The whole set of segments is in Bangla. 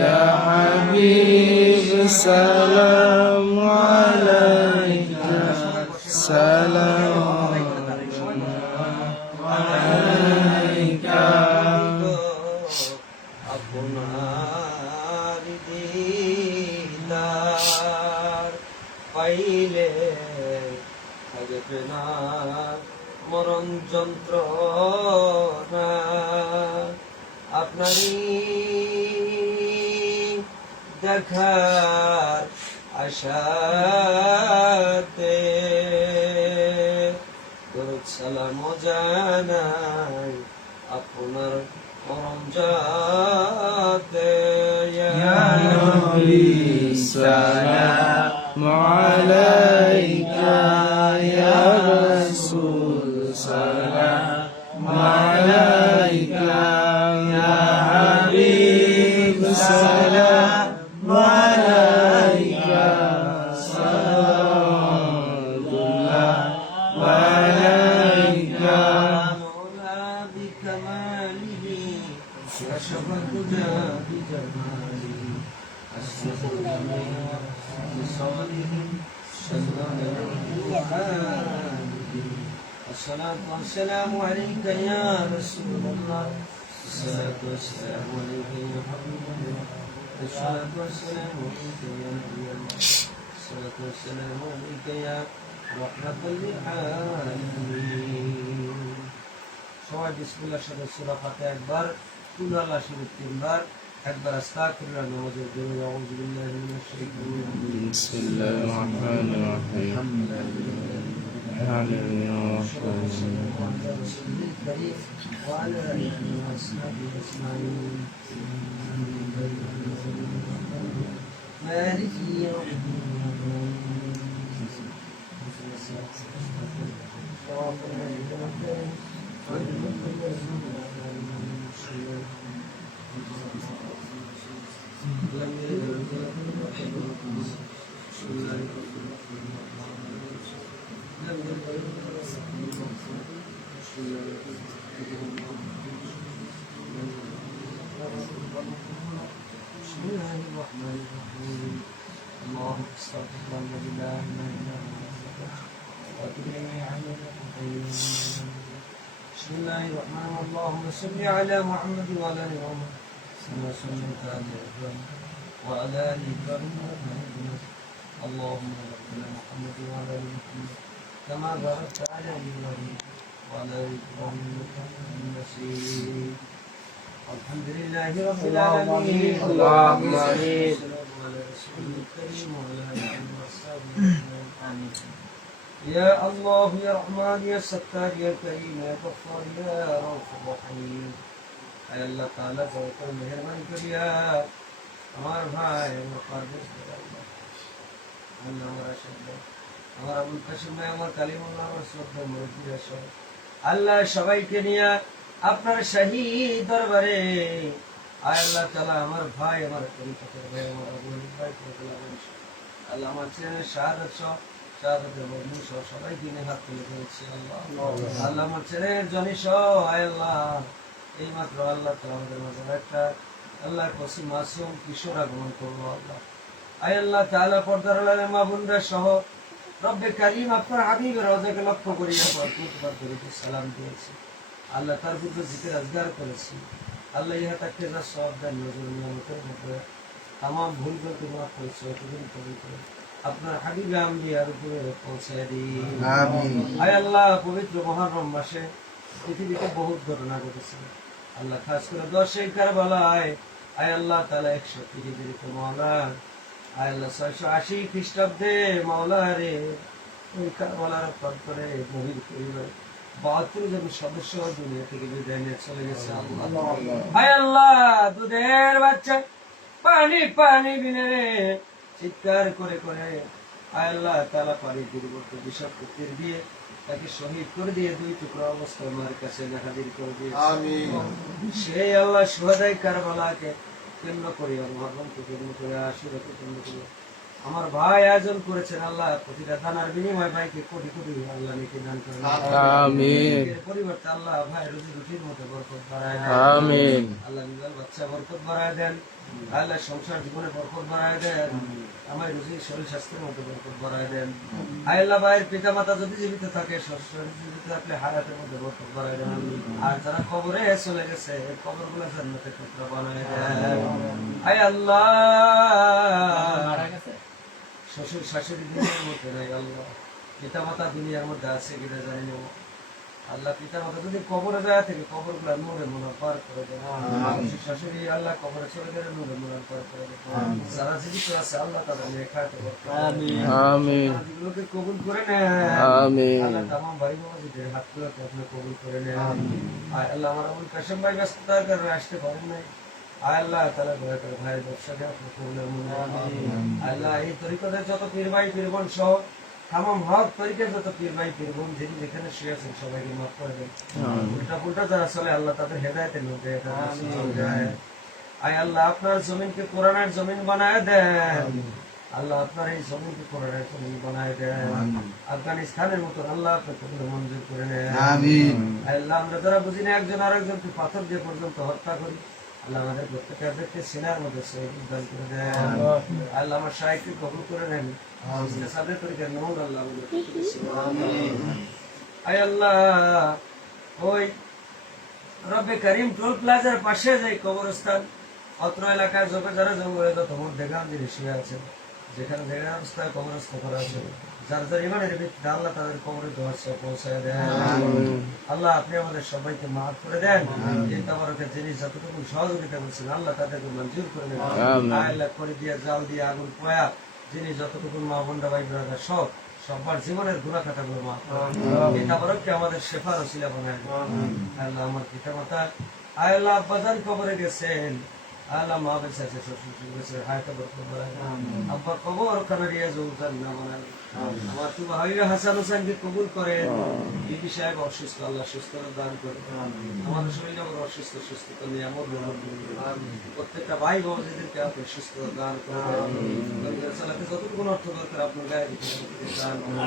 يا حبيب سلام عليك سلام عليك আপনার দিদার পাইলে থাকবে না মরণ যন্ত্রণা আপনারই দেখার আশাতে দরুদ সালাম জানাই আপনার মরণ যাতে يا نبي سلام عليك يا رسول سلام عليك يا حبيب سلام عليك صلوات الله عليك مولا بكماله كشف الهدى بجماله أسس بصالح الصلاة والسلام عليك يا رسول الله الصلاة والسلام عليك يا حبيب الله الصلاة والسلام عليك يا نبي الله الصلاة والسلام عليك يا رحمة للعالمين সবাই বিসমিল্লাহর সাথে সূরা ফাতিহা একবার কুল আল্লাহ শরীফ তিনবার একবার আস্তাগফিরুল্লাহ নামাজের জন্য আউযু বিল্লাহি মিনাশ শাইতানির রাজিম بسم الله الرحمن الرحيم وعلى آله وأصحابه أجمعين مالك يوم بسم الله الرحمن الرحيم اللهم استغفر الذي لا اله الا هو واتوب اليه بسم الله الرحمن الرحيم اللهم صل على محمد وعلى ال محمد كما صليت على ابراهيم وعلى ال ابراهيم انك حميد مجيد اللهم بارك على محمد وعلى ال محمد كما باركت على ابراهيم وعلى ال ابراهيم انك حميد مجيد الحمد لله رب العالمين اللهم آمين. على رسوله الكريم وعلى اله وصحبه آمين يا الله يا رحمن يا ستار يا كريم يا غفار يا رؤوف رحيم اے اللہ تعالی بہت مہربانی کرییا আমার ভাই আমার পারভেজ ভাই আল্লাহ আমার আশীর্বাদ আমার আবুল কাসিম ভাই আমার কালিমুল্লাহ আমার শ্রদ্ধা মুরব্বীরা সহ আল্লাহ সবাইকে নিয়ে আপনার শাহী দরবারে আয় আল্লাহ তাআলা আমার ভাই আমার পরিচিতের ভাই আমার আবুল ভাই আল্লাহ আমার ছেলে শাহাদাত সহ শাহাদাতের মজনু সহ সবাই দিনে হাত তুলে দিয়েছে আল্লাহ আল্লাহ আমার ছেলের জনি সহ আয় আল্লাহ এই মাত্র আল্লাহ তাআলা আমাদের মাঝে একটা আল্লাহ কসি মাসুম কিশোর আগমন করলো আল্লাহ আয় আল্লাহ তাআলা পর্দার আড়ালের মা বোনরা সহ রব্বে কারীম আপনার হাবিবের রওজাকে লক্ষ্য করিয়া প্রত্যেকবার দরুদ সালাম দিয়েছি আল্লাহ তার বিরুদ্ধে জিকির আজগার করেছি আল্লাহ ইহা তাকে যা সওয়াব দান নজর নিয়ামতের মধ্যে তামাম ভুল করতে মাফ করেছে এতদিন পবিত্র আপনার হাবিব আম্বিয়ার উপরে পৌঁছায় দিন আমিন। আয় আল্লাহ পবিত্র মুহররম মাসে পৃথিবীতে বহুত ঘটনা ঘটেছে আল্লাহ খাস করে 10 কারবালায় আয় আল্লাহ তাআলা 130 হিজরিতে মাওলা আয় আল্লাহ 680 খ্রিস্টাব্দে মাওলা রে ওই কারবালার প্রান্তরে নবীর পরিবার 72 জন সদস্য দুনিয়া থেকে বিদায় নিয়ে চলে গেছে আল্লাহ আয় আল্লাহ দুধের বাচ্চা পানি পানি বিনে চিৎকার করে করে আয় আল্লাহ তাআলা পানি পরিবর্তে বিষাক্ত তীর দিয়ে তাকে শহীদ করে দিয়ে 2 টুকরা অবস্থায় আমার কাছে হাজির করে দিয়েছে আমিন। সেই আল্লাহ শুহাদায়ে কারবালাকে কেন্দ্র করে মুহররমকে কেন্দ্র করে আশুরাকে কেন্দ্র করে আমার ভাই আয়োজন করেছেন আল্লাহ প্রতিটা দানার বিনিময় ভাইকে কোটি কোটি আল্লাহ নেকি দান করেন আমিন এর পরিবর্তে আল্লাহ ভাই রুজি রুটির মধ্যে বরকত বাড়ায় দেন আমিন আল্লাহ নিজের বাচ্চা বরকত বাড়ায় দেন আল্লাহ সংসার জীবনে বরকত বাড়ায় দেন আমার রুজি শরীর স্বাস্থ্যের মধ্যে বরকত বাড়ায় দেন আল্লাহ ভাইয়ের পিতা মাতা যদি জীবিত থাকে শরীর জীবিত থাকলে হায়াতের মধ্যে বরকত বাড়ায় দেন আর যারা কবরে চলে গেছে কবর গুলো জান্নাতের টুকরা বানায় দেন আয় আল্লাহ শ্বশুর শাশুড়ি দুনিয়ার মধ্যে নাই আল্লাহ পিতা মাতা দুনিয়ার মধ্যে আছে কিনা জানি না আল্লাহ পিতা মাতা যদি কবরে যায় থেকে কবর গুলা নূরে মুনার পার করে দেন শ্বশুর শাশুড়ি আল্লাহ কবরে চলে গেলে নূরে মুনার পার করে দেন যারা জীবিত আছে আল্লাহ তাদের নিয়ে খাইতে আমিন যেগুলোকে কবুল করে নেন আমিন আল্লাহ তামাম ভাই বাবাজিদের হাত গুলোকে আপনি কবুল করে নেন আয় আল্লাহ আমার আবুল কাশেম ভাই ব্যস্ততার কারণে আসতে পারেন নাই আয় আল্লাহ তাআলা দয়া করে ভাইয়ের ব্যবসাকে আপনি কবুল আল্লাহ এই তরিকতে যত পীর ভাই পীরগণ সহ তামাম হক তরিকের যত পীর ভাই পীরগণ যিনি যেখানে শুয়ে আছেন সবাইকে মাফ করে দেন উল্টা পুল্টা যারা চলে আল্লাহ তাদের হেদায়েতের মধ্যে আয় আল্লাহ আপনার জমিনকে কোরআনের জমিন বানায় দেন আল্লাহ আপনার এই জমিনকে কোরআনের জমিন বানায় দেন আফগানিস্তানের মতো আল্লাহ আপনি কবুল মঞ্জুর করে নেন আল্লাহ আমরা যারা বুঝি না একজন আরেকজনকে পাথর দিয়ে পর্যন্ত হত্যা করি আল্লাহ আমাদের প্রত্যেককে সিনার মধ্যে শহীদ দান করে দেন আল্লাহ আমার শাইখকে কবুল করে নেন সাদের তরিকার নূর আল্লাহ আয় আল্লাহ ওই রব্বে করিম টোল প্লাজার পাশে যে কবরস্থান অত্র এলাকায় যারা জঙ্গলে যত মোট দেখান জিনিস শুয়ে আছেন যেখানে যেখানে অবস্থায় কবরস্থ করা আছে যার যার ইমানের ভিত্তিতে আল্লাহ তাদের কবরে দোয়া পৌঁছায় দেন আল্লাহ আপনি আমাদের সবাইকে মাফ করে দেন এই তাবারকের জিনিস যতটুকু সহযোগিতা করছেন আল্লাহ তাদেরকে মঞ্জুর করে নেন আল্লাহ করে দিয়ে জাল দিয়ে আগুন পয়া যিনি যতটুকু মা বন্ডা ভাই ব্রাদার সবার জীবনের গুণা খাতাগুলো মাফ করেন এই তাবারককে আমাদের শেফার ওসিলা বানায় আল্লাহ আমার পিতা মাতা আল্লাহ আব্বাজান কবরে গেছেন আল্লাহ মা বেঁচে আছে শ্বশুর বেঁচে হায়াতে বরকত বাড়ায় আব্বা কবর কানারিয়া জৌজান না বানায় আমার তো ভাই হাসান হোসেনকে কবুল করেন বিবি সাহেব অসুস্থ আল্লাহ সুস্থতা দান করে আমাদের শরীরে আমরা অসুস্থ সুস্থতা নিয়ে আমার প্রত্যেকটা ভাই বাবাজিদেরকে আপনি সুস্থতা দান করেন সালাতে যতটুকু অর্থ দরকার আপনার গায়ে দান করেন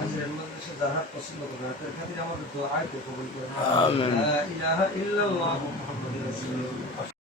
আজকের মজলিসে যার হাত পছন্দ করেন আপনার খাতিরে আমাদের দোয়া আয়াতে কবুল করেন লা ইলাহা ইল্লাল্লাহু মুহাম্মাদুর রাসূলুল্লাহ